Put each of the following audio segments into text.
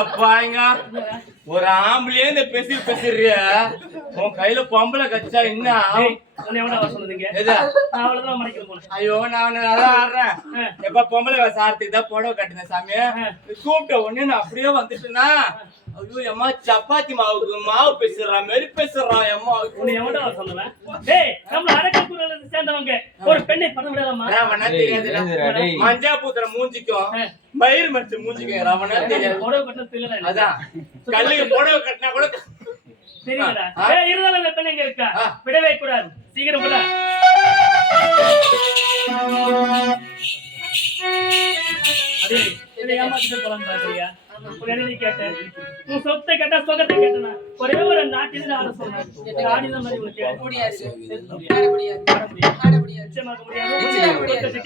அப்பாங்க ஒரு ஆம்பளையே இந்த பேசுறியா உன் கையில பொம்பளை கச்சா என்ன ஐயோ நான் அதான் ஆடுறேன் எப்ப பொம்பளை சாரத்துக்கு தான் புடவை கட்டினேன் சாமி கூப்பிட்ட உடனே நான் அப்படியே வந்துட்டுனா ஐயோ அம்மா சப்பாத்தி மாவுக்கு மாவு பேசுறான் மெரி பேசுறான் அம்மா சொல்லுவேன் சேர்ந்தவங்க ஒரு பெண்ணை பண்ண விடாதம்மா தெரியாது மஞ்சா பூத்துற மூஞ்சிக்கும் பயிர் மடிச்சு மூஞ்சிக்கும் ரவணா தெரியாது அதான் கல்லுக்கு புடவை கட்டினா கூட தெரியுங்களா இருந்தாலும் அந்த பெண் எங்க இருக்கா விடவே கூடாது சீக்கிரம் போல அதே ஏமாத்திட்டு போலாம் பாக்குறியா கேட்டேன் உன் சொத்தை கேட்டா சொகத்தை கேட்டனா ஒரே ஒரு நாட்டில் ஆட சொன்னேன் ஆடின மாதிரி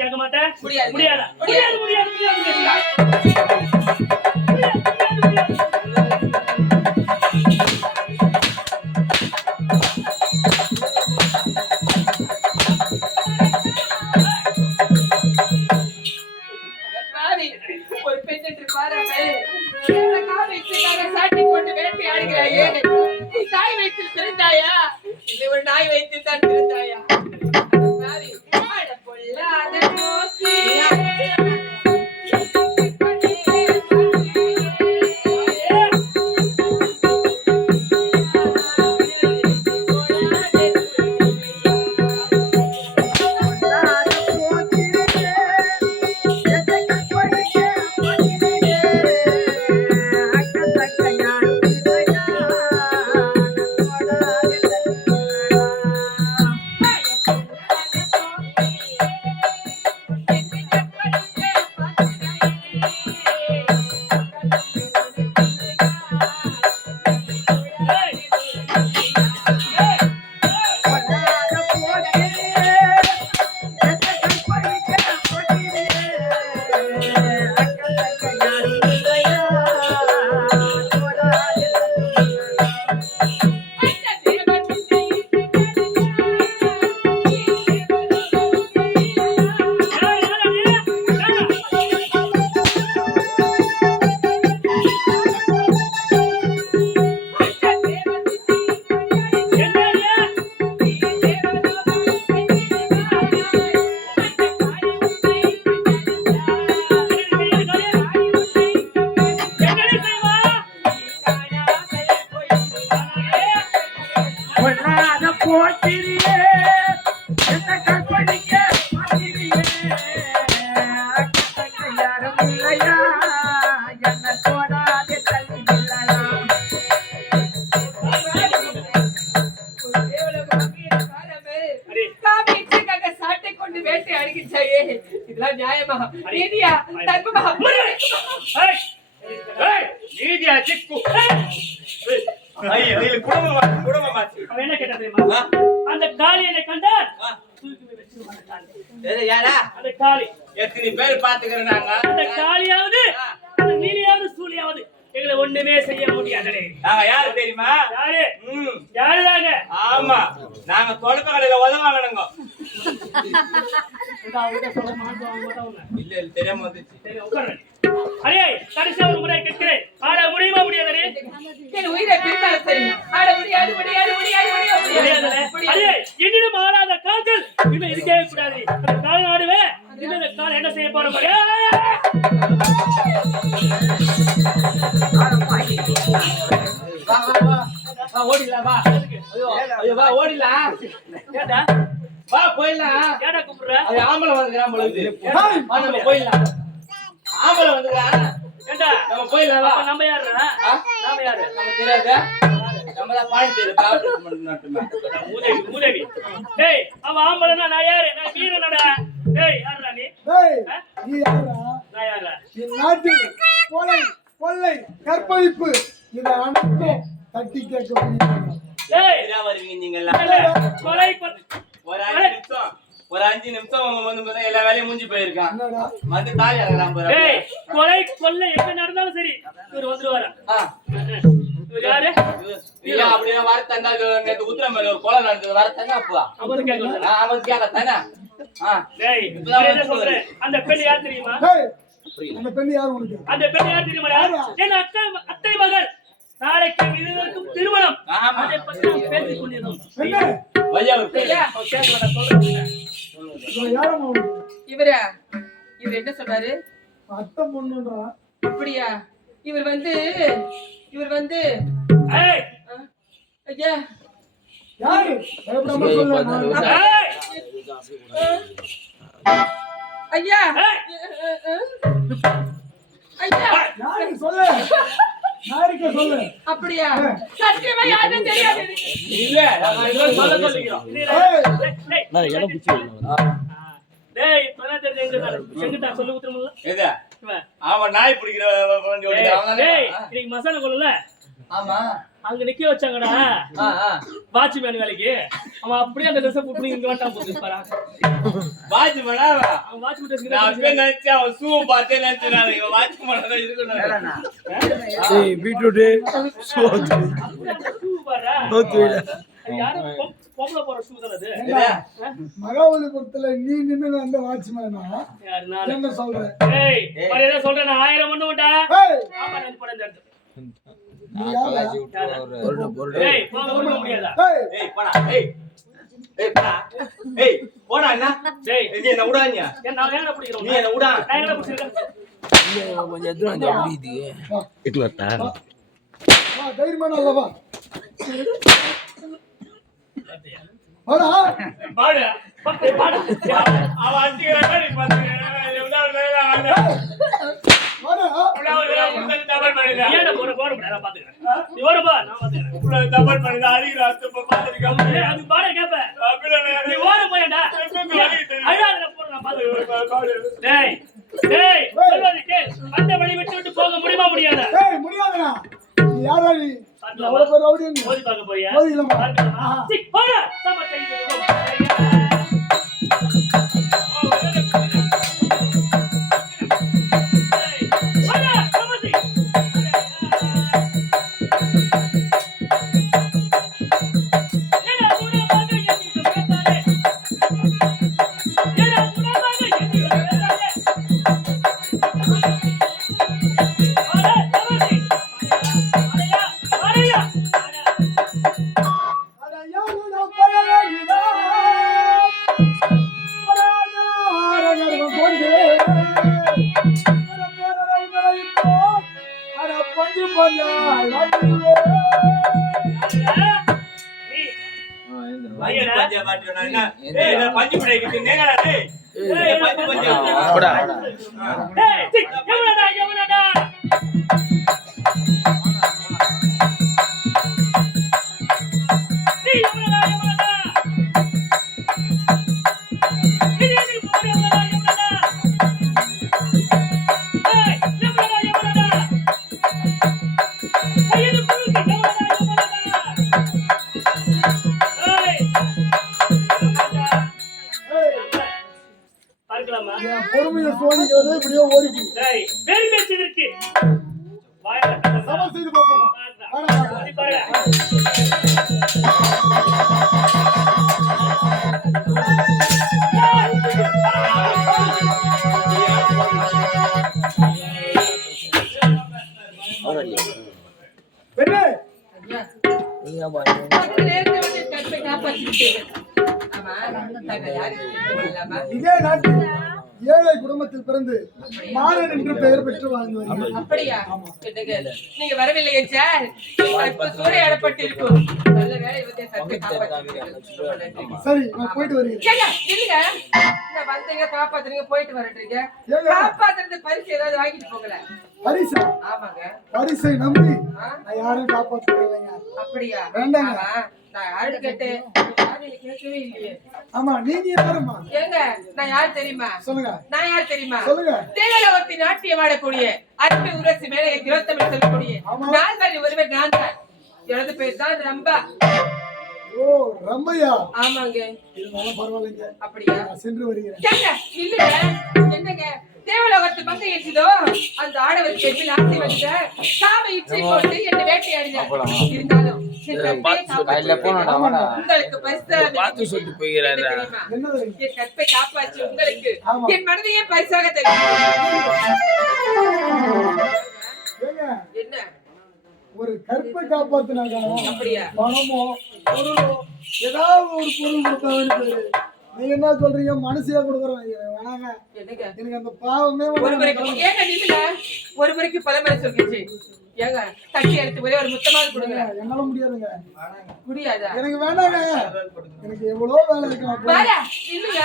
கேட்க மாட்டேன் முடியாது நாய் வைத்து தான் இருந்தாயா அந்த காளியை கண்டார் அந்த காளி எத்தனை பேர் பாத்துக்கிறேன் நாங்க அந்த காளியாவது அந்த நீலியாவது சூழியாவது எங்களை ஒண்ணுமே செய்ய முடியாதே. நாங்க யாரு தெரியுமா? யாரு? யாருதாங்க? ஆமா நாங்க தொடக்க கடையில உதவாங்கணுங்க. இல்ல இல்ல தெரியாம வந்துச்சு. சரி உட்காருங்க. அரே கடைசி ஒரு முறை கேட்கிறேன். ஆட முடியுமா முடியாதே? என் உயிரை பிரித்தாலும் சரி ஆட முடியாது. அரே என்னிடம் ஆடாத கால்கள் இனிமே இருக்கவே கூடாது. அந்த கால் ஆடுவே இனிமே இந்த கால் என்ன செய்ய போற மாதிரி ஓடிலாம் வா ஐயோ வா ஓடிலாம் ஏடா வா போயிடலாம் ஏடா கூப்பிடுற அது ஆம்பளை வந்துக்கிறான் பொழுது நம்ம போயிடலாம் ஆம்பளை வந்துக்கிறான் ஏண்டா நம்ம போயிடலாம் வா நம்ம யாருடா நாம யாரு நம்ம தெரியாதா நம்ம தான் பாடி தெரியும் பிராக்டிஸ் பண்ணனும்னா மூதேவி டேய் அவன் ஆம்பளனா நான் யாரு நான் வீரனடா டேய் யாருடா நீ நீ யாரா நான் யாரா இந்த நாட்டு கொள்ளை கற்பழிப்பு இத அனைத்தும் தட்டி கேட்க முடியும் டேய் என்ன வருவீங்க நீங்க எல்லாம் கொலை ஒரு 5 நிமிஷம் வந்து எல்லா வேலையும் மூஞ்சி போயிருக்கான் வந்து தாலி அறலாம் போறா டேய் கொலை எங்க நடந்தாலும் சரி இவர் வந்துருவாரா இவர் யாரு இல்ல அப்படியே வரத்தண்டா நேத்து உத்திரமேல ஒரு கொலை நடந்தது வரத்தண்டா அப்பா அவரு கேக்குறா அவரு கேக்கத்தானே டேய் என்ன சொல்ற அந்த பெண் யார் தெரியுமா டேய் அந்த பெண் யார் உனக்கு? அந்த பெண் யார் தெரியுமா? என் அத்தை மகள். நாளைக்கு இருவருக்கும் திருமணம். அதை பத்தி நாம் பேசிக் கொண்டிருந்தோம். என்ன? ஐயா, இவன் யாரம்மா உனக்கு? இவரா? இவர் என்ன சொன்னாரு? அத்தை பொண்ணுன்றா. அப்படியா? இவர் வந்து ஏய், ஐயா, யாரு? பயப்படாம சொல்லு. நான் ஏய், ஐயா, ஏய். ஐயா, யாரு சொல்லு. யாருக்கு சொல்லு. அப்படியா? சத்தியமா யாருன்னு தெரியாது எனக்கு. இல்ல நான் இதெல்லாம் சொல்ல சொல்லிக்கிறோம். டேய், இப்ப என்ன தெரியுது? எங்கிட்ட சொல்லு ஊத்துறோம்ல? எது இவன். அவன் நாய் பிடிக்கிற கொஞ்சம் டேய், அவன் டேய், இன்னைக்கு மசாலா கொள்ளல ஆமா அங்க நிக்க வச்சாங்கடா வாட்ச்மேன் வேலைக்கு. அவன் அப்படியே அந்த ட்ரெஸ் போட்டு இங்க வந்துட்டான் போகுது பாரா. வாட்ச் பண்ணா அவன் வாட்ச்மேன் நான் அப்படியே நினைச்சேன் அவன் ஷூ பார்த்தே நினைச்சேன் நான் இவன் வாட்ச் பண்ணதான் இருக்கணும். ஏய் பீட்ரூட் சோத்து பொம்பளை போற ஷூ தானே அது. மகாபலிபுரத்துல நீ நின்னு அந்த வாட்ச்மேனா? யாரு நானு? என்ன சொல்ற? ஏய், மரியாதை சொல்றேன், நான் 1000 மண்ணு விட்டா. ஏய், ஆமா, நான் போட இந்த இடத்துல. நீ யாரா? ஏய், போக முடியாதா? ஏய், ஏய் போடா ஏய் ஏய் போடா ஏய் போடா என்ன டேய், நீ என்ன விடாதீங்க நான் ஏன்டா பிடிக்கிறோம்? நீ என்ன விடா நான் எங்கடா பிடிச்சிருக்கேன்? கொஞ்சம் எதுவும் அந்த முடியுது இட்லட்டா வா தைரியமான அல்ல வா. வாடா. பாடு பாடு. அவன் அடிக்கிறான் நீ பாத்துக்க உடால வேலை வாடா. உடால டபுள் பண்ணிடா ஏன்டா போற நான் பாத்துக்கிறேன். நீ ஓரப்பா, நான் பாத்துக்கிறேன். உடால டபுள் பண்ணிடா அடிக்கிறான் அப்ப பாத்துக்க ஏய், அது பாட கேப்ப. நீ ஓர போயடா. அழாதல போற நான் பாத்துக்கிறேன். டேய், டேய், சொல்றது கேள். அந்த வழி விட்டு போக முடியுமா முடியாதா? ஏய், முடியாதுடா. நீ யாரா நீ? அவ்வளவு பேர் ரவுடி நீ. ஓடி பார்க்க போறியா? ஓடி இல்லம்மா. ஆஹா. சீ, போடா. சமத்தை அட யாருடா பயலகிடா. பராஜாரகர்வம் கொண்டு. அட போரவங்களை இப்போ. அட பஞ்சு பஞ்சாய் வந்துடுவே. பஞ்சு பஞ்சா பாட்டுனா என்ன ஏய் நான் பஞ்சு பிடிக்கிட்டு நேங்கடா டேய் ஏய் பஞ்சு பஞ்சா போடா டேய், சீ, எவனடா? நீ எவனடா? நீ எதுக்கு போற எவனடா? ஏய், எவனடா? ஐயோ புழுக்கு எவனடா? ஏய், பார்க்கலாமா? என் பொறுமையை சோதிக்கிறது இப்படியே ஓடிக்கு. டேய், பேர் பேச்சிருக்கு. வாயில சமம் செய்து பார்ப்போம். வாடா, வாடா. அடி பாரு. பெண்ணே, ஐயா, பத்து நேரத்தை வந்து கற்பை காப்பாற்றிவிட்டீர்கள். ஆமா, நாங்கள் யாருக்கு தெரியுமா? இதே நாட்டில் ஏழை குடும்பத்தில் பிறந்து மாறன் என்று பெயர் பெற்று வாழ்ந்து வருகிறேன். அப்படியா? என்னங்க, நீங்க வரவில்லை என்றால் இப்ப சூறையாடப்பட்டிருக்கும். நல்ல வேளை இவத்தை கற்பை காப்பாற்றிவிட்டீர்கள். சரி, நான் போயிட்டு வருகிறேன். ஏங்க, இல்லைங்க, நான் வந்தீங்க காப்பாத்துறீங்க போயிட்டு வரட்டுறீங்க. ஏங்க? காப்பாத்துறது பரிசு ஏதாவது வாங்கிட்டு போகல. பரிசு ஆமாங்க. பரிசை நம்பி ஆ? நான் யாரும் காப்பாற்றுறேங்க. அப்படியா? வேண்டாங்க. ஆமா, நான் யாரு கேட்டேன்? யாரும் கேட்கவே இல்லையே. ஆமா, நீங்க யாருமா? ஏங்க, நான் யார் தெரியுமா? சொல்லுங்க நான் யார் தெரியுமா? சொல்லுங்க. தேவலோகத்தி நாட்டியம் ஆடக்கூடிய அற்பு உரசி மேலே திரோத்தமிழ் சொல்லக்கூடிய ஆமா. நால்வரில் ஒருவர் நான் தான். எனது பேர் தான் ரம்பா. ஓ, ரம்மையா. ஆமாங்க. இருந்தாலும் பரவாயில்லைங்க. அப்படியா? நான் சென்று வருகிறேன். ஏங்க, இல்லைங்க, என்னங்க, தேவலோகத்து மங்கை என்கிறதோ அந்த ஆடவர் கேள்வியில் ஆசை வந்த சாமையிட்டு பிச்சை போட்டு என்னை வேட்டையாடினார். இருந்தாலும் என் கற்பை காப்பாற்றி உங்களுக்கு பரிசாக பார்த்து சொல்லிட்டு போகிறாரா? தெரியுமா? என்னது என் கற்பை காப்பாற்றி உங்களுக்கு ஆமா. என் மனதையே பரிசாக தருகிறேன். ஏங்க என்ன ஒரு கற்பை காப்பாத்தினாங்க அப்படியா? பணமோ பொருளோ ஏதாவது ஒரு பொருள் கொடுத்தாங்கன்னு பேரு. நீங்க என்ன சொல்றீங்க? மனசையா கொடுக்குறோம் வேணாங்க. என்னங்க எனக்கு அந்த பாவமே ஒரு முறைக்கு ஏங்க நில்லுங்க. ஒரு முறைக்கு பல முறை சொல்லிச்சு. ஏங்க தட்டி எடுத்து ஒரே ஒரு முத்தமாவது கொடுங்க. என்னால முடியாதுங்க. முடியாதா? எனக்கு வேணாங்க. எனக்கு எவ்வளவு வேலை இருக்கு. பாரு இல்லங்க.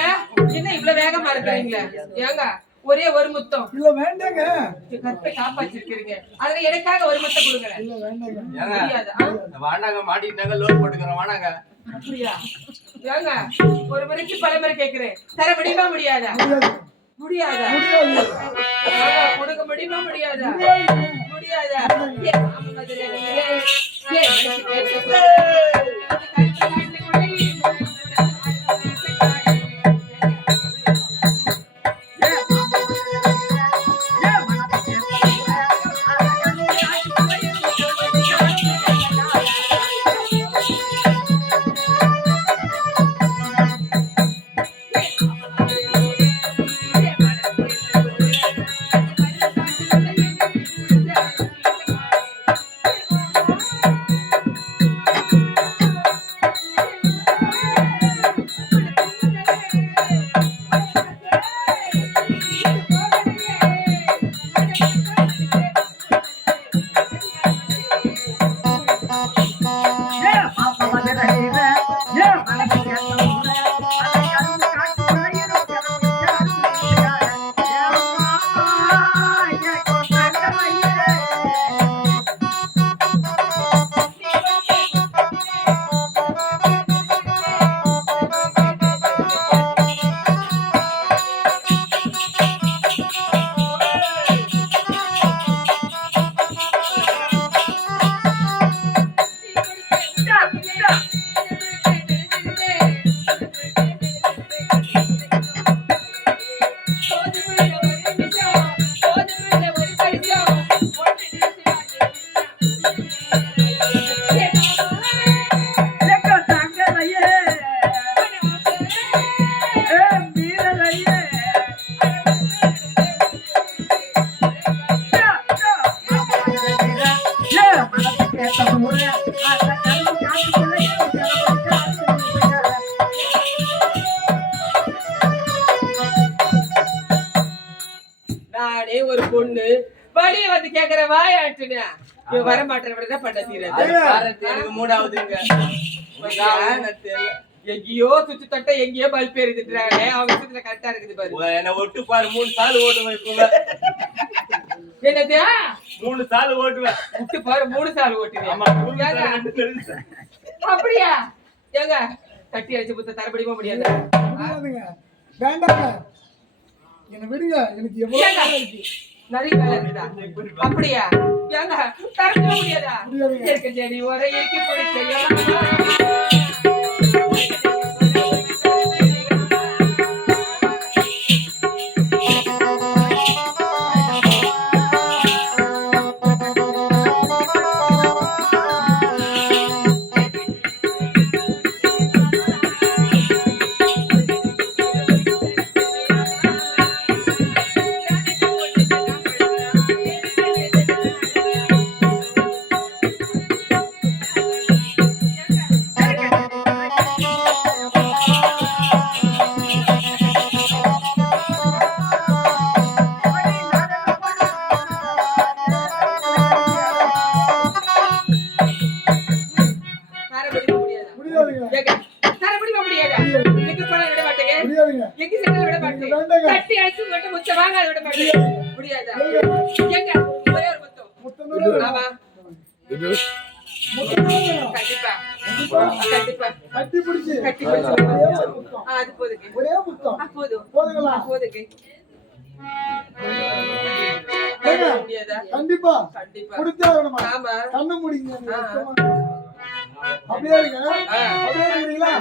என்ன இவ்வளவு வேகமா இருக்கிறீங்க? ஏங்க ஒரே ஒரு முத்தம். இல்ல வேண்டாங்க. என் கற்பை காப்பாற்றிருக்கிறீங்க. அதுல எனக்காக ஒரு முத்தம் கொடுங்க. இல்ல வேண்டாங்க. முடியாதா? வாண்டாங்க மாட்டிட்டாங்க லோன் போட்டுக்கிறோம் வாடாங்க. அப்படியா? ஏங்க ஒரு முறைக்கு பல முறை கேக்குறேன். தர முடியுமா முடியாதா? முடியாது. முடியாதா? முடியாது. ஏங்க, கொடுக்க முடியுமா முடியாதா? முடியாதா? ஏ, அம்மதுரை, ஏ, நானே ஒரு பொண்ணு வழிய வந்து கேக்குற வாயாட்டுனா வர மாட்டேன் என்ன பண்ண தீராது. எனக்கு மூடாவதுங்க. எங்கேயோ சுத்தி தட்ட எங்கேயோ பல்ப் எரிஞ்சிட்டாங்க. அவங்க விஷயத்துல கரெக்டா இருக்குது பாரு. என்ன ஒட்டு பாரு 3 சால் ஓட்டுவேன் இப்ப. என்னது 3 சால் ஓட்டுவேன். விட்டு பாரு 3 சால் ஓட்டுவியா? ஆமா 3 சால் தெரிஞ்சு. அப்படியா? ஏங்க தட்டி அடிச்சு புத்த தரபடிமா முடியாது. முடியாதுங்க. வேண்டாங்க. என்ன விடுங்க. எனக்கு எவ்வளவு வேலை இருக்கு. நிறைய வேலை இருக்குதா? அப்படியா? ஏங்க தரவே முடியாதா? முடியாதுங்க. இருக்க செடி ஒரே இருக்கு போய் முடியாதுங்க. தரபடிமா முடியாதா? எங்க போனா விட மாட்டேங்க. முடியாதுங்க. எங்க சென்றாலும் விட மாட்டேங்க. வேண்டாங்க. தட்டி அடிச்சு மட்டும் முச்ச வாங்க விட மாட்டேங்க. முடியாதா? எங்க ஒரே ஒரு முத்தம். முத்தம் தான். ஆமா இது முத்தம் தான். கண்டிப்பா கண்டிப்பா கட்டி பிடிச்சு. கட்டி பிடிச்சு ஒரே ஒரு முத்தம். அது போதுங்க. ஒரே முத்தம். போதும் போதுங்களா? போதுங்க. ஏங்க, முடியாதா? கண்டிப்பா கண்டிப்பா கொடுத்தே ஆகணுமா? ஆமா கண்ணு முடிங்க. அப்படியே இருங்க. ஆ. அப்படியே இருக்கிறீங்களா?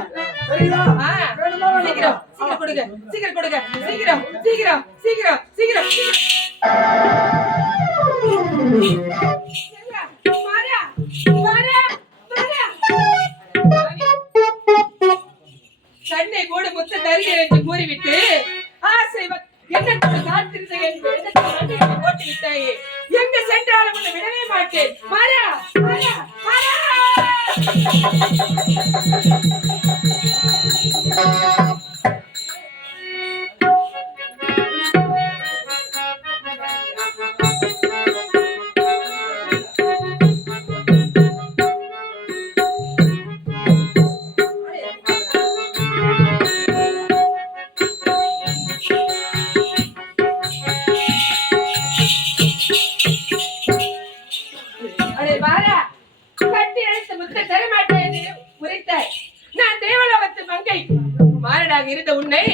சரிங்களா? ஆ, வேணுமா சீக்கிரம் சீக்கிரம் கொடுங்க. சீக்கிரம் கொடுங்க. சீக்கிரம் சீக்கிரம் சீக்கிரம் சீக்கிரம் சீக்கிரம். ஏங்க, மாறா மாறா மாறா சண்டை கூட முத்த தருகிறேன் என்று கூறிவிட்டு ஆசை என்ன காத்திருந்த என் போட்டு விட்டாயே எங்க சென்றாலும் உன்னை விடவே மாட்டேன் மாறா மாறா மாறா இருந்த உன்னை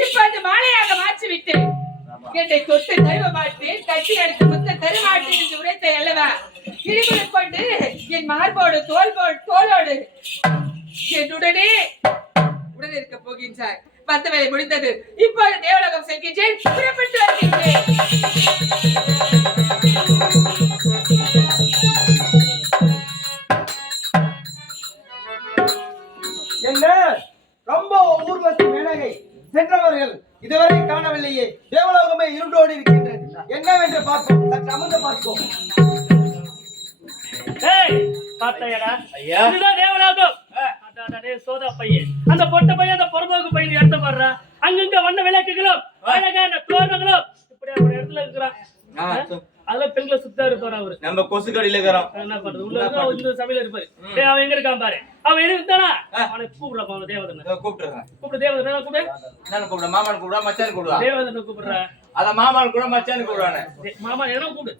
இப்போது மாலையாக மாற்றி விட்டேன் என்னை தொட்டு தருவ மாட்டேன் கட்டி எடுத்து முத்த தருமாட்டேன் என்று உரைத்த அல்லவா இருமுறை கொண்டு என் மார்போடு தோளோடு என்னுடனே உடன் இருக்க போகின்றார் பத்த வேலை முடிந்தது இப்போது தேவலோகம் செல்கின்றேன் புறப்பட்டு வருகின்றேன் என்ன ரொம்ப ஊர்வசி மேனகை சென்றவர்கள் இதுவரை காணவில்லையே தேவலோகமே இருண்டோடி இருக்கின்றது என்னவென்று பார்ப்போம் சற்று அமர்ந்து பார்ப்போம் பார்த்தாயடா இதுதான் தேவலோகம் சோதா பையன் அந்த பொட்ட பையன் அந்த பொறம்போக்கு பையன் எடுத்த பாடுறா அங்கங்க வண்ண விளக்குகளும் அழகான தோரணங்களும் இப்படி ஒரு இடத்துல இருக்கிறான் அதெல்லாம் பெண்களை சுத்தா இருப்பாரு அவரு நம்ம கொசு கடையில இருக்கிறோம் என்ன பண்றது உள்ள இந்த சபையில இருப்பாரு அவன் எங்க இருக்கான் பாரு அவன் இருந்தானா அவனை கூப்பிடுறான் அவன் தேவதனை கூப்பிடு தேவதனை கூப்பிடு என்ன கூப்பிட மாமான் கூப்பிடா மச்சான் கூப்பிடுவா தேவதனை கூப்பிடுறா அத மாமான் கூட மச்சான் கூப்பிடுவானே மாமா என்ன கூப்பிடு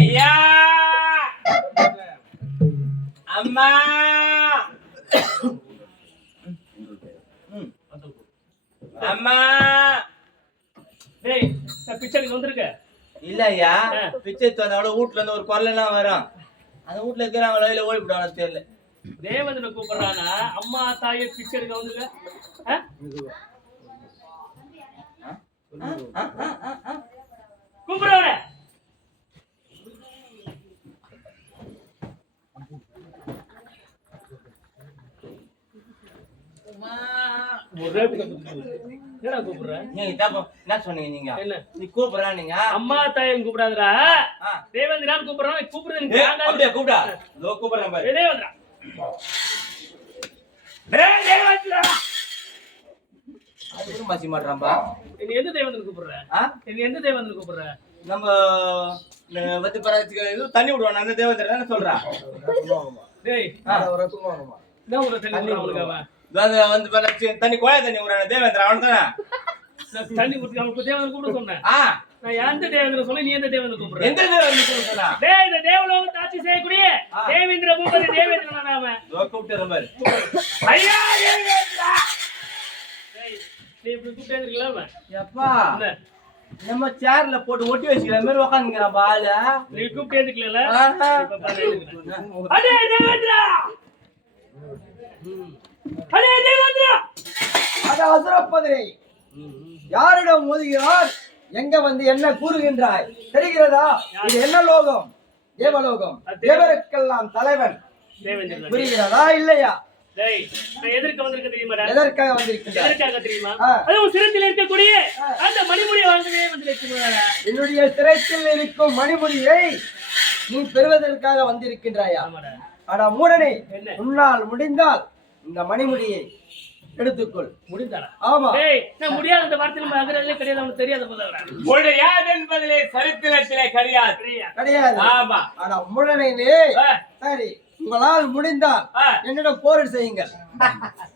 ஐயா அம்மா அம்மா டேய் பிச்சைக்கு வந்திருக்க இல்ல ஐயா பிச்சை தோணோட வீட்டுல இருந்து ஒரு குரல் எல்லாம் வரும் அந்த வீட்டுல இருக்கிறவங்கள வெளியில ஓடிவிடுவாங்க தெரியல தேவதனை கூப்பிடுறானா அம்மா தாயை பிச்சை எடுக்க வந்துருக்க கூப்பிடுறவன என்ன சொன்னீங்க நீங்க நீ கூப்பிடுறா நீங்க அம்மா தாயன் கூப்பிடாதரா தேவேந்திரான் கூப்பிடுறான் கூப்பிடுறது அப்படியே கூப்பிடா கூப்பிடுறேன் பாரு தேவேந்திரா அது மாசி மாட்டான்பா நீ எந்த தேவேந்திரன் கூப்பிடுற நீ எந்த தேவேந்திரன் கூப்பிடுற நம்ம வந்து இது தண்ணி விடுவான் அந்த தேவேந்திரன் தானே சொல்றான் டேய் என்ன ஒரு தண்ணி விடுறான் அவன் வந்து தண்ணி கோய தண்ணி விடுறான தேவேந்திரன் அவன் தானே தண்ணி குடிச்சு அவனுக்கு தேவேந்திரன் கூப்பிட சொன்னேன் நான் எந்த தேவேந்திரன் சொன்ன நீ எந்த தேவேந்திரன் கூப்பிடுற எந்த தேவேந்திரன் சொன்னா டேய் இந்த தேவலோகத்தை ஆட்சி செய்யக்கூடிய தேவேந்திர பூபதி தேவேந்திரன் நாம கூப்பிட்டு பாரு ஐயா தேவேந்திரா டேய் நீ இப்படி கூப்பிட்டே இருக்கீங்களா எப்பா நம்ம சேர்ல போட்டு ஒட்டி வச்சிக்கிற மாதிரி உட்காந்துக்கிறான் பால நீ கூப்பிட்டே இருக்கீங்களா அடே தேவேந்திரா அடே தேவேந்திரா அட அசுரப்பதிரை யாரிடம் மோதுகிறார் எங்க வந்து என்ன கூறுகின்றாய் தெரிகிறதா இது என்ன லோகம் தேவலோகம் தேவருக்கெல்லாம் தலைவன் தேவேந்திரன் புரிகிறதா இல்லையா டேய் நான் எதற்கு வந்திருக்க தெரியுமாடா எதற்காக வந்திருக்கின்றாய் எதற்காக தெரியுமா அது உன் சிரத்தில் இருக்கக்கூடிய அந்த மணிமுடியை வாங்கவே வந்திருக்கிறாயா என்னுடைய சிரத்தில் இருக்கும் மணிமுடியை நீ பெறுவதற்காக வந்திருக்கின்றாயா ஆனா மூடனே உன்னால் முடிந்தால் இந்த மணிமுடியை எடுத்துக்கொள் முடிந்தாடா ஆமா டேய் நான் முடியாத அந்த வார்த்தை நம்ம அகரல்ல கிடையாது அவனுக்கு தெரியாத போதடா முடியாது என்பதிலே சரித்திரத்திலே கிடையாது ஆமா ஆனா மூடனே சரி உங்களால் முடிந்தால் என்னிடம் போரிட செய்யுங்கள்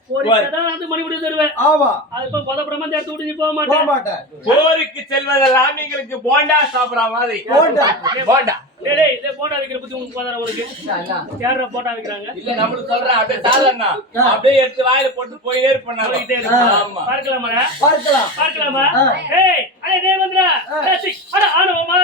போரிட்டதான் அந்த மணிமுடி தருவேன் ஆமா அது இப்ப பதப்படமா அந்த இடத்த விட்டு நீ போக மாட்டேன் போருக்கு செல்வதெல்லாம் நீங்களுக்கு போண்டா சாப்பிடுற மாதிரி போண்டா டேய் இதே போண்டா விக்கிற பத்தி உங்களுக்கு பதற உங்களுக்கு யாரா போண்டா விக்கிறாங்க இல்ல நம்மளுக்கு சொல்றேன் அப்படியே சாலன்னா அப்படியே எடுத்து வாயில போட்டு போயிட்டே இருப்பாங்க ஆமா பார்க்கலாமா பார்க்கலாமா ஏய் அடே தேவேந்திரா அட ஆனவமா